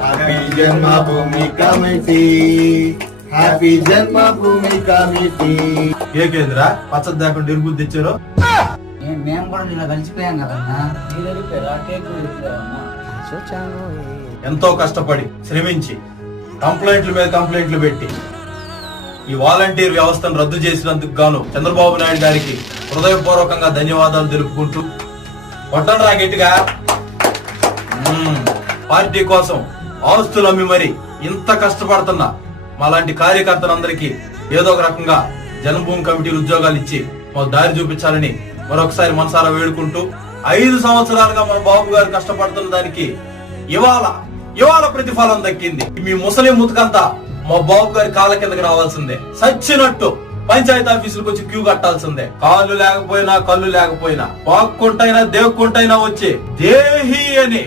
Happy జన్మభూమి committee, happy జన్మభూమి committee. ఏ కేంద్ర పచ్చడి దాకుండా ఇరుగు తెచ్చారు? మేము కూడా నిన్న కలిసిపోయాం కదన్నా. ఎంతో కష్టపడి శ్రమించి కంప్లైంట్ల మీద కంప్లైంట్లు పెట్టి ఈ వాలంటీర్ వ్యవస్థను రద్దు చేసినందుకు గాను చంద్రబాబు నాయుడు గారికి హృదయపూర్వకంగా ధన్యవాదాలు తెలుపుకుంటూ కొట్టండి రా గట్టిగా. పార్టీ కోసం ఆస్తులు అమ్మి మరి ఇంత కష్టపడుతున్నా మాలాంటి కార్యకర్తలందరికీ ఏదో ఒక రకంగా జన్మభూమి కమిటీ ఉద్యోగాలు ఇచ్చి మాకు దారి చూపించాలని మరొకసారి మనసారా వేడుకుంటూ 5 సంవత్సరాలుగా మన బాబు గారు కష్టపడుతున్న దానికి ఇవాళ ప్రతిఫలం దక్కింది. మీ ముసలి ముతుకంతా మా బాబు గారి కాళ్ళ కిందకి రావాల్సిందే. సచ్చినట్టు పంచాయతీ ఆఫీసులకు వచ్చి క్యూ కట్టాల్సిందే. కాళ్ళు లేకపోయినా కళ్ళు లేకపోయినా పాక్కుంటైనా దేవుక్కుంటైనా వచ్చి దేహి అని